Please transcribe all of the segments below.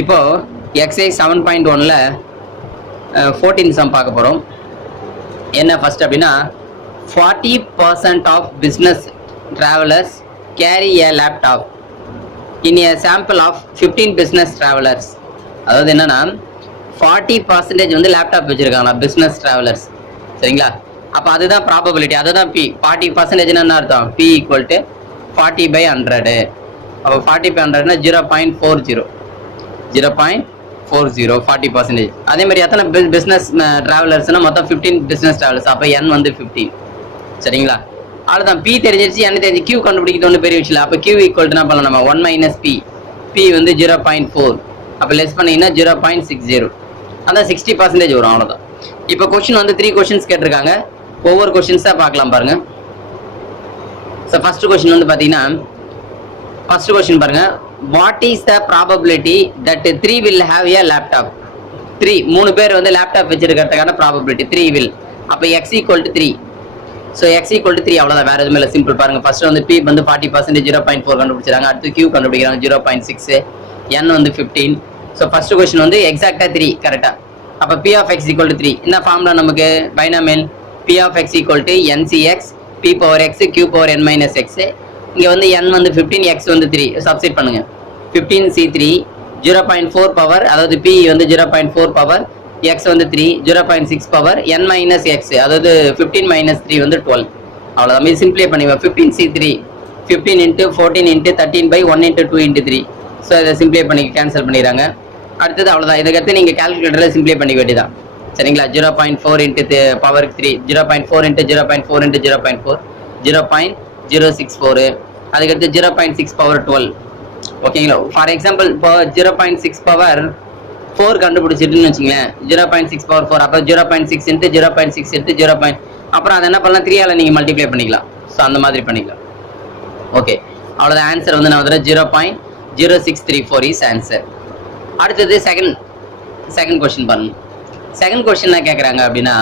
இப்போ exercise 7.1ல 14 some பார்க்க போகிறோம். என்ன ஃபர்ஸ்ட் அப்படின்னா 40% of business travellers carry a laptop in a sample of 15 business travellers. அதாவது என்னன்னா 40% வந்து லேப்டாப் வச்சுருக்காங்களா பிஸ்னஸ் ட்ராவலர்ஸ், சரிங்களா? அப்போ அதுதான் ப்ராபபிலிட்டி, அதுதான் பி. 40% என்ன அர்த்தம்? P equal to 40/100. அப்போ 40/100னா 0.40 40%. அதே மாதிரி எத்தனை பிஸ்னஸ் ட்ராவலர்ஸ்னா மொத்தம் 15 பிஸ்னஸ் ட்ராவலர்ஸ். அப்போ என் வந்து 15, சரிங்களா? அவ்வளோதான். பி தெரிஞ்சிருச்சு, என்ன தெரிஞ்சு கியூ கண்டுபிடிக்கிறது ஒன்று பெரிய விஷயம். அப்போ கியூ ஈக்குவல் டு என்ன பண்ணலாம் நம்ம 1 - பி. பி வந்து 0.4. அப்போ லெஸ் பண்ணிங்கன்னா 0.60. அதான் 60% வரும், அவ்வளோதான். இப்போ கொஸ்டின் வந்து 3 கொஸ்டின்ஸ் கேட்டிருக்காங்க. ஒவ்வொரு கொஸ்டின்ஸாக பார்க்கலாம் பாருங்க. ஸோ ஃபர்ஸ்ட் கொஸ்டின் வந்து பார்த்தீங்கன்னா ஃபர்ஸ்ட் கொஸ்டின் பாருங்க. What is the probability that 3 will have A laptop? 3 பேர் வந்து லேப்டாப் வச்சிருக்கிறதுக்கான ப்ராபபிலிட்டி 3 வில். அப்போ X equal to 3. So X equal to 3, அவ்வளோதான், வேறு எதுவுமே இல்லை, சிம்பிள். பாருங்க, ஃபர்ஸ்ட் வந்து பி வந்து 40% 0.4 கண்டுபிடிச்சாங்க. அடுத்து கியூ கண்டுபிடிக்கிறாங்க 0.6, என் வந்து 15. ஸோ ஃபர்ஸ்ட் கொஸ்டின் வந்து எக்ஸாக்டாக 3 கரெக்டாக. அப்போ p of X equal to 3. இந்த ஃபார்முலா நமக்கு binomial p of X equal to NCX p power X Q power n - x. இங்கே வந்து n வந்து 15, எக்ஸ் வந்து 3. சப்ஸ்டிட் பண்ணுங்க. 15C3 0.4 பவர், அதாவது பி வந்து 0.4 பவர், எக்ஸ் வந்து 3 0.6 பவர், n - x, அதாவது 15 - 3 வந்து 12. அவ்வளோதான். மீது சிம்பிளை பண்ணிடுவோம். 15C3 15 × 14 × 13/1 × 2 × 3. ஸோ இதை சிம்பிளை பண்ணி கேன்சல் பண்ணிடுறாங்க. அடுத்தது அவ்வளோதான். இதுக்கடுத்து நீங்கள் கால்குலேட்டரில் சிம்பிளை பண்ணிக்க வேண்டியதான், சரிங்களா? 0.4 × பவர் 3 0.4 × 0.4 × 0.4 0.064. அதுக்கடுத்து 0.6 பவர் 12. ஓகேங்களா? ஃபார் எக்ஸாம்பிள் இப்போ 0.6 பவர் 4 கண்டுபிடிச்சிட்டுன்னு வச்சுங்களேன். 0.6 பவர் 4, அப்போ 0.6 × 0.6 × 0. அப்புறம் அதை என்ன பண்ணலாம், 3ஆல் நீங்கள் மல்டிப்ளை பண்ணிக்கலாம். ஸோ அந்த மாதிரி பண்ணிக்கலாம். ஓகே, அவ்வளோதான். ஆன்சர் வந்து நான் வந்து 0.0634 இஸ் ஆன்சர். அடுத்தது செகண்ட் கொஸ்டின் பாருங்க. செகண்ட் கொஸ்டின் என்ன கேட்குறாங்க அப்படின்னா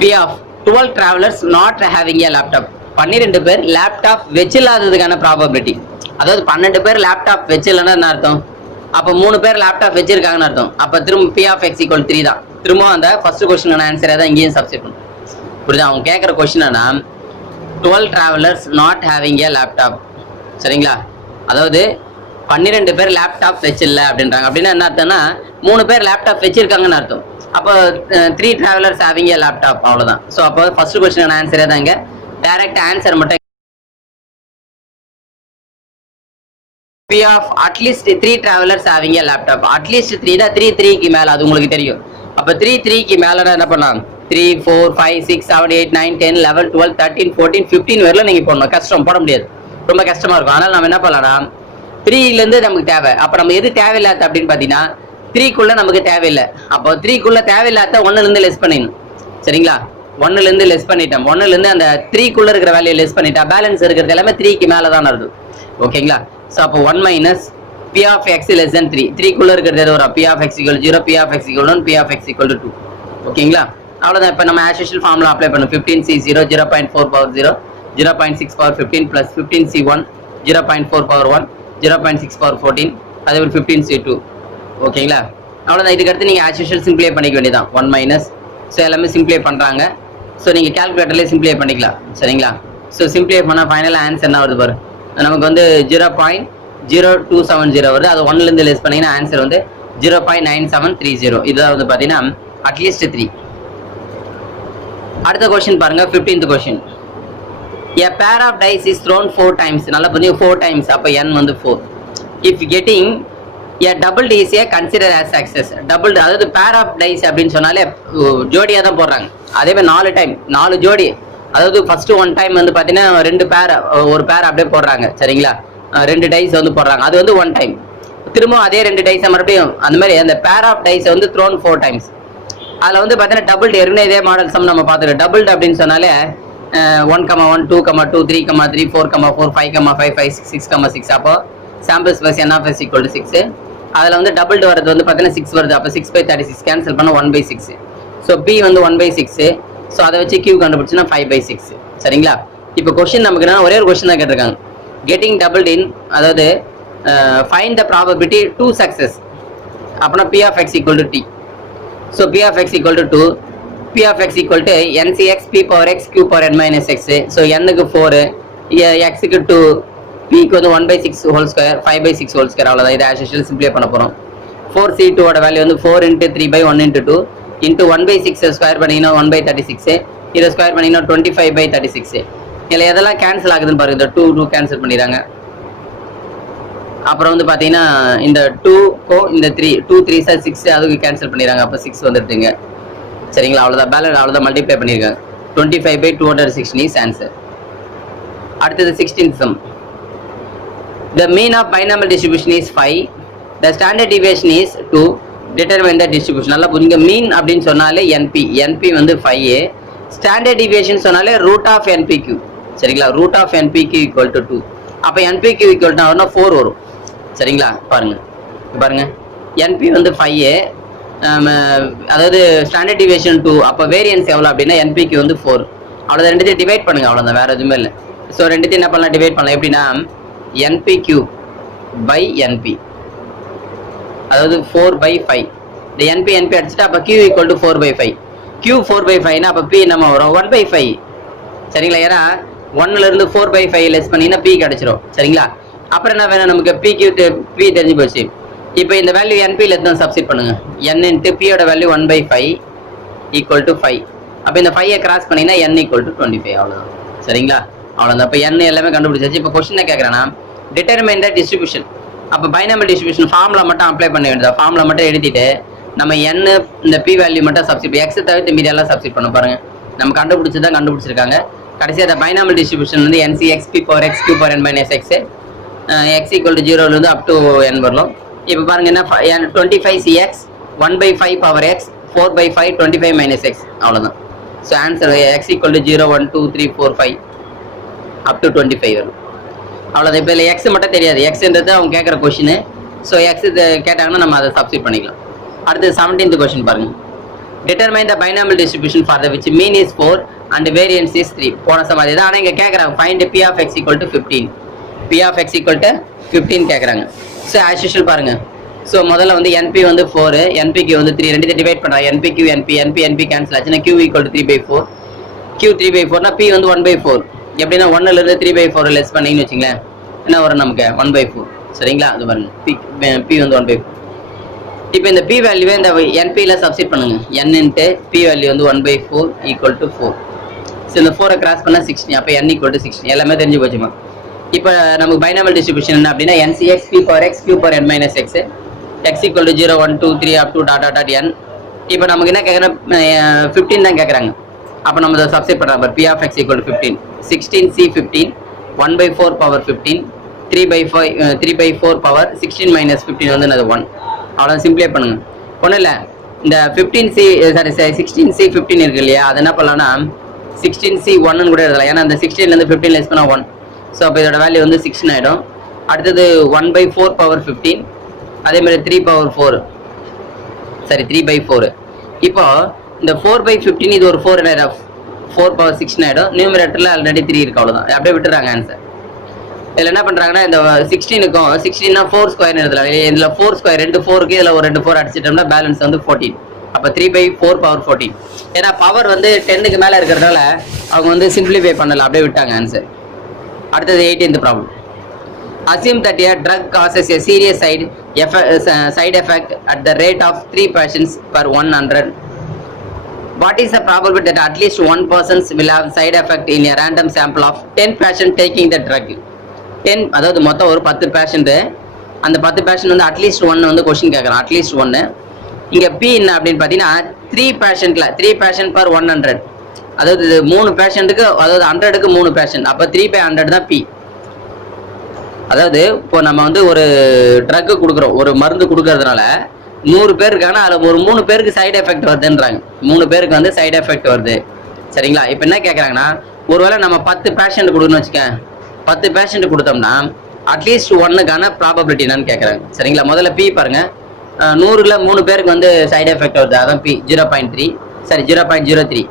P of 12 travelers not having a laptop. 12 பேர் லேப்டாப் வச்சில்லாததுக்கான ப்ராபபிலிட்டி. அதாவது 12 பேர் லேப்டாப் வச்சில்லன்னா என்ன அர்த்தம்? அப்போ 3 பேர் லேப்டாப் வச்சிருக்காங்கன்னு அர்த்தம். அப்போ திரும்ப பி ஆஃப் எக்ஸ் ஈக்குவல் 3 தான். திரும்ப அந்த ஃபர்ஸ்ட் கொஸ்டினான ஆன்சரை தான் இங்கேயும் சப்ஸ்டிட் பண்ணும். புரியுதா? அவங்க கேட்குற கொஸ்டின் என்ன, 12 travelers not having a laptop, சரிங்களா? அதாவது 12 பேர் லேப்டாப் வச்சில்ல அப்படின்றாங்க. அப்படின்னா என்ன அர்த்தம்னா 3 பேர் லேப்டாப் வச்சிருக்காங்கன்னு அர்த்தம். அப்போ 3 travelers having a laptop, அவ்வளோதான். ஸோ அப்போ ஃபர்ஸ்ட் கொஸ்டின் ஆன்சரே தாங்க. டைரக்ட் ஆன்சர் மட்டும் p of at least 3 travelers having a laptop. At least 3 தான், 3க்கு மேலே, அது உங்களுக்கு தெரியும். அப்போ 3க்கு மேலே என்ன பண்ணலாம், 3 4 5 6 7 8 9 10 11 12 13 14 15 வரையிலும் நீங்கள் போடணும். கஷ்டம், போட முடியாது, ரொம்ப கஷ்டமாக இருக்கும். அதனால் நம்ம என்ன பண்ணலாம், 3லேருந்து நமக்கு தேவை. அப்போ நம்ம எது தேவையில்லாத அப்படின்னு பார்த்தீங்கன்னா 3க்குள்ளே நமக்கு தேவையில்லை. அப்போ 3க்குள்ளே தேவையில்லாத 1லேருந்து லெஸ் பண்ணிடணும், சரிங்களா? 1லேருந்து லெஸ் பண்ணிட்டோம். 1லேருந்து அந்த 3க்குள்ளே இருக்கிற வேல்யூ லெஸ் பண்ணிட்டா பேலன்ஸ் இருக்கிறது எல்லாமே 3க்கு மேலே தான் வருது. ஓகேங்களா? ஸோ அப்போ 1 - p of x less than 3. 3க்குள்ளே இருக்கிறது எது வரும்? P of X equal 0, p of X equal 1, p of X equal 2. ஓகேங்களா? அவ்வளோதான். இப்போ நம்ம ஆஸ் யூஷுவல் ஃபார்முலா அப்ளை பண்ணும். 15C0 0.4 power 0 0.6 power 15 + 15C1 0.4 power 1 0.6 power 14, அதே ஒரு 15C2. ஓகேங்களா? அவ்வளோதான். இதுக்கடுத்து நீங்கள் ஆஸ் யூஷுவல் சிம்பிளை பண்ணிக்க வேண்டியதான். 1 - ஸோ எல்லாமே சிம்பிளை பண்ணுறாங்க. ஸோ நீங்கள் கால்குலேட்டர்லேயே சிம்பிளை பண்ணிக்கலாம், சரிங்களா? ஸோ சிம்பிளை பண்ணால் ஃபைனலாக ஆன்சர் என்ன வருது பாரு, நமக்கு வந்து 0.0270 வருது. அது 1லேருந்து லெஸ் பண்ணிங்கன்னா ஆன்சர் வந்து 0.9730. இதுதான் வந்து பார்த்தீங்கன்னா அட்லீஸ்ட் 3. அடுத்த கொஸ்டின் பாருங்க. 15th question. A pair of dice is thrown 4 times. நல்லா புரியுங்க, 4 times. அப்போ n வந்து 4. If getting a double is a consider as success. Double, அதாவது pair of dice அப்படின்னு சொன்னாலே ஜோடியாக தான் போடுறாங்க. அதே மாதிரி 4 டைம் 4 ஜோடி. அதாவது ஃபர்ஸ்ட் 1 டைம் வந்து பார்த்தீங்கன்னா 2 பேர், ஒரு பேர் அப்படியே போடுறாங்க, சரிங்களா? 2 டைஸ் வந்து போடுறாங்க. அது வந்து 1 டைம். திரும்ப அதே 2 டைஸை மறுபடியும் அந்த மாதிரி அந்த பேர் ஆஃப் டைஸை வந்து த்ரோன் 4 டைம்ஸ். அதில் வந்து பார்த்தீங்கன்னா டபுள்டு, ஏற்கனவே இதே மாடல் சம் நம்ம பார்த்துருக்கோம். டபுள்டு அப்படின்னு சொன்னாலே 1,1 2,2 3,3 4,4 5,5 5 6 6. அப்போ samples plus n of s equal 6. அதில் வந்து டபுள்டு வரது வந்து பார்த்தீங்கன்னா 6 வருது. அப்போ 6/36 கேன்சல் பண்ண 1/6. ஸோ பி வந்து 1/6. ஸோ அதை வச்சு கியூ கண்டுபிடிச்சுன்னா 5/6, சரிங்களா? இப்போ கொஸ்டின் நமக்கு என்ன, ஒரே ஒரு கொஸ்டின் தான் கேட்டிருக்காங்க. கெட்டிங் டபுள்ட் இன், அதாவது find the probability to success அப்படின்னா P of X equal to D. So P of X equal to 2, P of X equal to N C X P power X Q power N minus X. So எண்ணுக்கு 4, எக்ஸுக்கு 2, பிக்கு வந்து 1/6 whole square 5/6 whole square. அவ்வளோதான். இதை as usual சிம்பிளை பண்ண போகிறோம். 4C2 value வந்து 4 × 3/1 × 2 இன்ட்டு 1/6 ஸ்கொயர் பண்ணிங்கன்னா 1/36. இதை ஸ்கொயர் பண்ணிங்கன்னா 25/36. இதில் எதெல்லாம் கேன்சல் ஆகுதுன்னு பாருங்க. இந்த 2 கேன்சல் பண்ணிடுறாங்க. அப்புறம் வந்து பார்த்தீங்கன்னா இந்த 2 இந்த 3 2 3s 6 அதுக்கு கேன்சல் பண்ணிடுறாங்க. அப்போ 6 வந்துட்டுங்க. சரிங்களா? அவ்வளோதான். பேலன்ஸ் அவ்வளோதான். மல்டிப்ளை பண்ணியிருக்காங்க. 25/216 இஸ் ஆன்சர். அடுத்தது 16th sum. The mean of binomial distribution is 5. The standard deviation is 2. Determine the distribution. நல்லா புரியுங்க. மீன் அப்படின்னு சொன்னாலே NP வந்து 5. ஸ்டாண்டர்ட் டிவியேஷன் சொன்னாலே ரூட் ஆஃப் NPQ. சரிங்களா? Root of NPQ equal to 2. அப்போ NPQ ஈக்குவல் டு 4 வரும். சரிங்களா? பாருங்க NP வந்து 5, அதாவது ஸ்டாண்டர்ட் டிவியேஷன் 2. அப்போ வேரியன்ஸ் எவ்வளோ அப்படின்னா NPQ வந்து 4. அவ்வளோதான். ரெண்டுத்தையும் டிவைட் பண்ணுங்க. அவ்வளோதான். வேற எதுவுமே இல்லை. ஸோ ரெண்டுத்தையும் என்ன பண்ணலாம்? டிவைட் பண்ணலாம். எப்படின்னா NPQ by NP, அதாவது 4/5. இந்த NP அடிச்சுட்டு அப்போ Q ஈக்குவல் டு 4/5. Q 4/5னா அப்போ P நம்ம வரும் 1/5. சரிங்களா? ஏன்னா 1லேருந்து 4/5 லெஸ் பண்ணிங்கன்னா P கிடச்சிரும். சரிங்களா? அப்புறம் என்ன வேணும் நமக்கு? P தெரிஞ்சு போச்சு. இப்போ இந்த வேல்யூ NPயில் எத்தனை சப்ஸ்டிட் பண்ணுங்க. N இன்ட்டு Pயோட வேல்யூ 1/5 ஈக்குவல் டு 5. அப்போ இந்த 5 கிராஸ் பண்ணிங்கன்னா N ஈக்குவல் டு 25. அவ்வளோதான். சரிங்களா? அவ்வளோதான். இப்போ N எல்லாமே கண்டுபிடிச்சாச்சு. இப்போ கொஸ்டின் என்ன கேட்குறேன்னா டிட்டர்மைன் த டிஸ்ட்ரிபியூஷன். அப்போ பைனாமியல் டிஸ்ட்ரிபியூஷன் ஃபார்முலா மட்டும் அப்ளை பண்ண வேண்டியதா? ஃபார்முலா மட்டும் எழுதிட்டு நம்ம N இந்த P வேல்யூ மட்டும் சப்ஸ்டிட், எக்ஸ் தவிர்த்து மீதி எல்லாம் சப்ஸ்டிட் பண்ண பாருங்க. நம்ம கண்டுபிடிச்சதான் கண்டுபிடிச்சிருக்காங்க. கடைசியாக அந்த பைனாமியல் டிஸ்ட்ரிபியூஷன் வந்து NCX P power X Q power N minus X X equal to 0லேருந்து அப் டு N வரலாம். இப்போ பாருங்க என்ன 25CX 1/5 power X 4/5 25 minus X. அவ்வளோதான். So answer X equal to 0 1 2 3 4 5 up to 25 வரும். அவ்வளோதான். இப்போ இல்லை எக்ஸ் மட்டும் தெரியாது. எக்ஸ்ன்றது அவங்க கேட்குற கொஷின். ஸோ எக்ஸ் கேட்டாங்கன்னா நம்ம அதை சப்ஸ்டிட் பண்ணிக்கலாம். அடுத்து 17th கொஸ்டின் பாருங்க. Determine the binomial distribution for the which mean is 4 and variance is 3. போன சமாதி தான். ஆனால் இங்கே கேட்குறாங்க find P of X equal to 15. P of X equal to 15 கேட்குறாங்க. ஸோ ஆஸ் யூஷுவல் பாருங்க. ஸோ முதல்ல வந்து NP வந்து 4, NPQ வந்து 3. ரெண்டு டிவைட் பண்ணுறாங்க. NP கேன்சல் ஆச்சுன்னா Q equal to 3/4. Q 3/4னா P வந்து 1/4. எப்படின்னா 1லேருந்து 3/4 லெஸ் பண்ணிங்கன்னு வச்சுங்களேன். என்ன வரும் நமக்கு? 1/4. சரிங்களா? அது பாருங்க. P வந்து 1/4. இப்போ இந்த P வேல்யூவே இந்த NPயில் சப்ஸ்டிட் பண்ணுங்க. N இன்ட்டு P வேல்யூ வந்து 1/4 ஈக்குவல் டு 4. ஸோ இந்த 4 கிராஸ் பண்ணால் 16. அப்போ N ஈக்குவல் டு 16. எல்லாமே தெரிஞ்சு போச்சுமா? இப்போ நமக்கு பைனாமியல் டிஸ்ட்ரிபியூஷன் என்ன அப்படின்னா NCX P power X Q power N minus X X equal to 0 1 2 3 up to N. இப்போ நமக்கு என்ன கேட்குறேன்? 15 தான் கேட்குறாங்க. அப்போ நம்ம அதை சப்ஸ்டிட் பண்ணுறாங்க. P of X equal to 15. 16C 15 1/4 power 15 3/4 power 16 minus 15 வந்து அது 1. அவ்வளோ சிம்பிளை பண்ணுங்க. ஒன்றும் இல்லை. இந்த 16C 15 இருக்கு இல்லையா? அது என்ன பண்ணலாம்னா 16C1 கூட எழுதலாம். ஏன்னா அந்த 16லேருந்து 15 லெஸ் பண்ணால் 1. ஸோ அப்போ இதோட வேல்யூ வந்து 16 ஆகிடும். அடுத்தது 1/4 பவர் 15 அதேமாதிரி 3/4. இப்போ இந்த 4/15 இது ஒரு 4 பவர் 16 ஆகிடும். நியூமரேட்டரில் ஆல்ரெடி 3 இருக்கு. அவ்வளோதான். அப்படியே விட்டுறாங்க ஆன்சர். இதில் என்ன பண்ணுறாங்கன்னா இந்த 16க்கும் 16னா 4 ஸ்கொயர் எழுதலாம். இதில் 4 ஸ்கொயர் 2 4க்கு இதில் ஒரு 2 4 அடிச்சிட்டோம்னா பேலன்ஸ் வந்து 14. அப்போ 3/4 பவர் 14. ஏன்னா பவர் வந்து 10க்கு மேலே இருக்கிறதால அவங்க வந்து சிம்பிளிஃபை பண்ணல, அப்படியே விட்டாங்க ஆன்சர். அடுத்தது 18th problem. Assume that a drug causes a serious side effect at the rate of 3 patients per 100. What is the probability that at least one person will have side effect in a random sample of 10 patients taking the drug? 10 அதாவது மொத்தம் ஒரு 10 patient. அந்த 10 patient வந்து at least 1 வந்து question கேட்குறான். At least 1. இங்கே P என்ன அப்படின்னு பார்த்தீங்கன்னா 3 பேஷண்ட் per 100. அதாவது 3 பேஷண்ட்டுக்கு, அதாவது 100க்கு 3 பேஷண்ட். அப்போ 3/100 தான் P. அதாவது இப்போ நம்ம வந்து ஒரு ட்ரக் கொடுக்குறோம், ஒரு மருந்து கொடுக்கறதுனால 100 பேர் இருக்காங்கன்னா அதில் ஒரு 3 பேருக்கு சைடு எஃபெக்ட் வருதுன்றாங்க. 3 பேருக்கு வந்து சைடு எஃபெக்ட் வருது. சரிங்களா? இப்போ என்ன கேட்குறாங்கன்னா ஒருவேளை நம்ம 10 பேஷண்ட் கொடுக்கணும்னு வச்சுக்கேன். 10 பேஷண்ட் கொடுத்தோம்னா அட்லீஸ்ட் 1க்கான ப்ராபபிலிட்டி என்னன்னு கேட்குறாங்க. சரிங்களா? முதல்ல P பாருங்க. 100ல் 3 பேருக்கு வந்து சைடு எஃபெக்ட் வருது. அதான் P 0.3. சரி 0.03.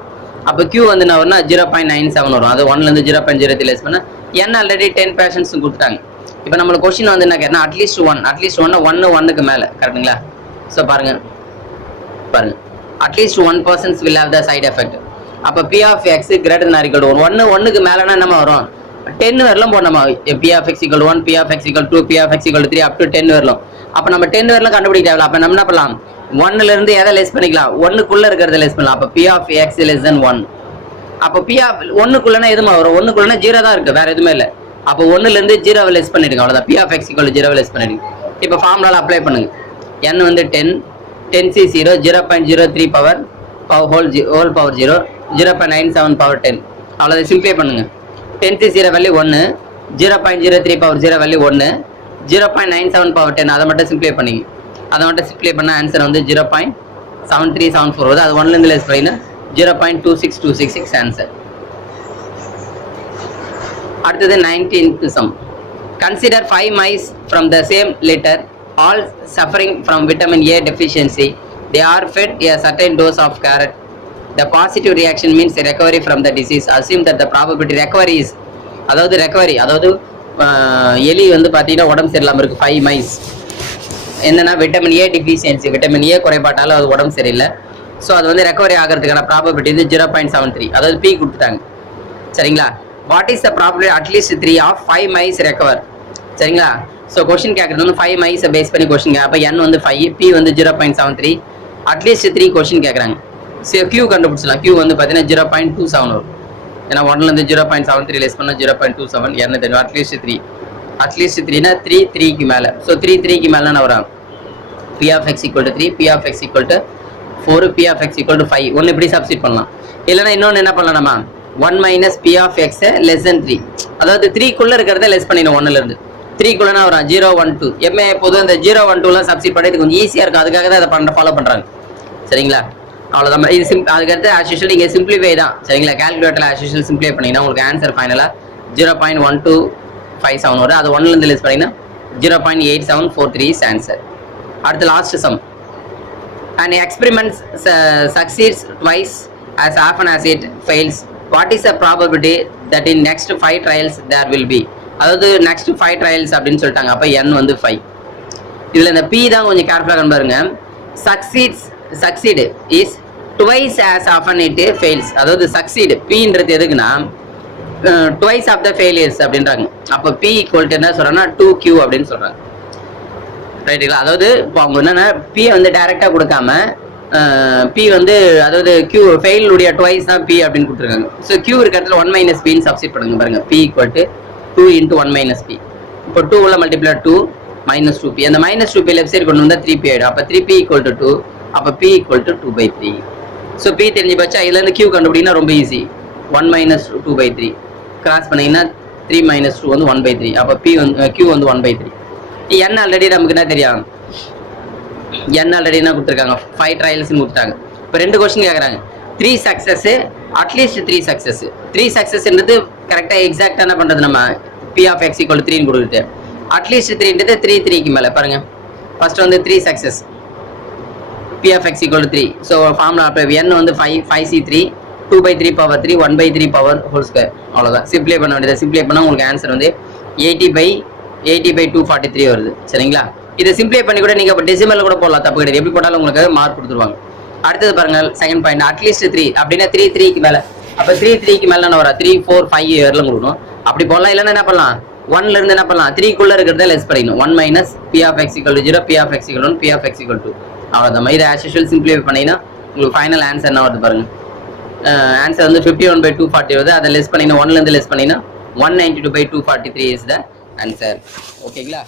அப்போ Q வந்து என்ன வரும்னா 0.97 வரும். அது 1லேருந்து 0.03 லெஸ் பண்ணால் N ஆல்ரெடி 10 பேஷண்ட்ஸ் கொடுத்துட்டாங்க. இப்போ நம்மளுக்கு கொஸ்டின் வந்து என்ன கேட்டா அட்லீஸ்ட் ஒன்று ஒன்னுக்கு மேலே கரெக்டுங்களா? ஸோ பாருங்க at least 1% will have the side effect. அப்போ P of x greater than or equal to 1 ஒன்னுக்கு மேலேனா நம்ம வரும் 10 வரலாம் போடணும். P of x equal to 1, P of x equal to 2, P of x equal to 3 up to 10 வரலாம். அப்போ நம்ம 10 வரலாம் கண்டுபிடிக்க தேவையில்ல. அப்போ நம்ம என்ன பண்ணலாம்? 1ல இருந்து எதை லெஸ் பண்ணிக்கலாம்? 1க்குள்ள இருக்கிறத லெஸ் பண்ணலாம். அப்போ P of x less than 1. அப்போ P of 1க்குள்ளனா எதுமா வரும்? 1க்குள்ளனா 0 தான் இருக்கு, வேற எதுவுமே இல்லை. அப்போ 1ல இருந்து 0 லெஸ் பண்ணிடுங்க, அவ்வளவுதான். P of x equal to 0 less பண்ணிடுங்க. இப்போ ஃபார்முலால அப்ளை பண்ணுங்க. n வந்து 10c 0 0.03 power whole power 0 0.97 power 10 அவ்வளோதான். சிம்பிளை பண்ணுங்க. 10c 0 value 1, 0.03 power 0 value 1, 0.97 power 10 அதை மட்டும் சிம்பிளை பண்ணிங்க. அதை மட்டும் சிம்பிளை பண்ண ஆன்சர் வந்து 0.7374 வருது. அது 1லேருந்து லெஸ் பண்ணினா 0.26266 ஆன்சர். அடுத்தது 19th sum. Consider 5 mice from the same litter, all suffering from vitamin A deficiency. They are fed a certain dose of carrot. The positive reaction means recovery from the disease. Assume that the probability recovery is அதாவது எலி வந்து பார்த்தீங்கன்னா உடம்பு சரியில்லாமல் இருக்குது. 5 mice என்னன்னா vitamin A deficiency, vitamin A குறைபாட்டால் அது உடம்பு சரியில்லை. ஸோ அது வந்து ரெக்கவரி ஆகிறதுக்கான ப்ராபபிலிட்டி வந்து 0.73, அதாவது பி கொடுத்துட்டாங்க. சரிங்களா? வாட் இஸ் த ப்ராபபிலிட்டி அட்லீஸ்ட் 3 ஆஃப் 5 mice ரெக்கவர்? சரிங்களா? ஸோ கொஸ்டின் கேட்குறது வந்து 5 mice பேஸ் பண்ணி கொஸ்டின். அப்போ n வந்து 5, p வந்து 0.73, அட்லீஸ்ட் 3 கொஸ்டின் கேட்குறாங்க. சரி, q கண்டுபிடிச்சலாம். q வந்து பார்த்தீங்கன்னா 0.27 வரும். ஏன்னா 1லேருந்து 0.73 லெஸ் பண்ணால் 0.27, n தெரியும். அட்லீஸ்ட் 3னா 3க்கு மேலே. ஸோ 3க்கு மேலே என்ன வரும்? p of x equal to 3, p of x equal to 4, p of x equal to 5. ஒன்று இப்படி சப்ஸ்டிட் பண்ணலாம். இல்லைன்னா இன்னொன்று என்ன பண்ணலாம் நம்ம? 1 minus p of x less than 3, அதாவது 3க்குள்ளே இருக்கிறத லெஸ் பண்ணிடணும். 1லேருந்து 3க்குள்ளனா வரும் 0, 1, 2. எப்பவுமே பொதுவாக இந்த 0, 1, 2லாம் சப்ஸ்டிட் பண்ணுறது கொஞ்சம் ஈஸியாக இருக்கும். அதுக்காக தான் அதை ஃபாலோ பண்ணுறாங்க. சரிங்களா? அவ்வளோதான். இது அதுக்கடுத்து ஆஸ் யூஷுவல் நீங்கள் சிம்பிளிஃபை தான். சரிங்களா? கால்குலேட்டரில் ஆஸ் யூஷுவல் சிம்பிளிஃபை பண்ணிங்கன்னா உங்களுக்கு ஆன்சர் ஃபைனலாக 0.1257 வரும். அது 1லேருந்து லெஸ் பண்ணிங்கன்னா 0.8743 இஸ் ஆன்சர். அடுத்து last some. An experiment succeeds twice as often as it fails. What is the probability that in next 5 trials there will be? அதாவது next 5 trials அப்படின்னு சொல்லிட்டாங்க. அப்போ n வந்து 5. இதில் இந்த p தான் கொஞ்சம் கேர்ஃபுல்லாக பாருங்க. Succeed is twice as often it fails. அதாவது succeed pன்றது எதுக்குன்னா twice of the failures அப்படின்றாங்க. அப்போ p equal to என்ன சொல்றாங்கன்னா 2q அப்படின்னு சொல்றாங்க. ரைட்டுங்களா? அதாவது இப்போ அவங்க என்னன்னா p வந்து டைரக்டா கொடுக்காம p வந்து அதாவது q ஃபெயிலுடைய ட்வைஸ் தான் p அப்படின்னு கொடுத்துருக்காங்க. ஸோ q இருக்க இடத்துல 1 minus p ன்னு சப்ஸ்டிட் பண்ணுங்க. பாருங்க p equal to 2 into 1 minus p. இப்போ 2 உள்ள மல்டிப்ளை 2 minus 2p. அந்த minus 2p லெஃப்ட் சைடு கொண்டு வந்தால் 3p ஆயிடும். அப்போ 3p equal to 2. அப்போ p equal to 2/3. So p தெரிஞ்சு பச்சா இதுலேருந்து q கண்டுபிடிங்கன்னா ரொம்ப ஈஸி. 1 minus 2/3 கிராஸ் பண்ணிங்கன்னா 3 minus 2 வந்து 1/3. அப்போ q வந்து 1/3. n ஆல்ரெடி நமக்கு என்ன தெரியும்? n ஆல்ரெடி என்ன கொடுத்துருக்காங்க? 5 ட்ரையல்ஸ் கொடுத்துட்டாங்க. இப்போ 2 கொஸ்டின் கேட்குறாங்க. 3 சக்ஸஸ், அட்லீஸ்ட் 3 சக்ஸஸ். 3 சக்ஸஸ்ன்றது கரெக்டாக எக்ஸாக்டாக என்ன பண்ணுறது? நம்ம p of x equal to 3 கொடுத்துட்டு அட்லீஸ்ட் 3ன்றது 3க்கு மேலே பாருங்க. ஃபர்ஸ்ட் வந்து 3 success, p of x equal to 3. So formula அப்போ n வந்து 5c3 2/3 power 3 1/3 power whole square. அவ்வளோதான். சிம்பிளை பண்ண வேண்டியது. சிம்பிளை பண்ணால் உங்களுக்கு ஆன்சர் வந்து 80/243 வருது. சரிங்களா? இதை சிம்பிளை பண்ணி கூட நீங்கள் இப்போ டெசிமலில் கூட போடலாம், தப்பு கிடையாது. எப்படி போட்டாலும் உங்களுக்கு மார்க் கொடுத்துருவாங்க. அடுத்தது பாருங்க செகண்ட் பாயிண்ட். அட்லீஸ்ட் 3 அப்படின்னா 3க்கு மேலே. அப்போ 3க்கு மேலே என்ன வரும்? 3, 4, 5 வரலாம் கொடுக்கணும். அப்படி போடலாம். இல்லைன்னா என்ன பண்ணலாம்? 1லேருந்து என்ன பண்ணலாம்? 3க்குள்ளே இருக்கிறத லெஸ் பண்ணிக்கணும். 1 minus p of x equal to 0, p of x equal to 1, p of x equal to 2. அவ்வளோதான். இதை ஆஸ் யூஷுவல் சிம்பிளிஃபை பண்ணிங்கன்னா உங்களுக்கு ஃபைனல் ஆன்சர் என்ன வருது பாருங்க. ஆன்சர் வந்து 51/240 வருது. அதை லெஸ் பண்ணிங்கன்னா 1லேருந்து லெஸ் பண்ணிங்கன்னா 192/243 இஸ் த ஆன்சர். ஓகேங்களா?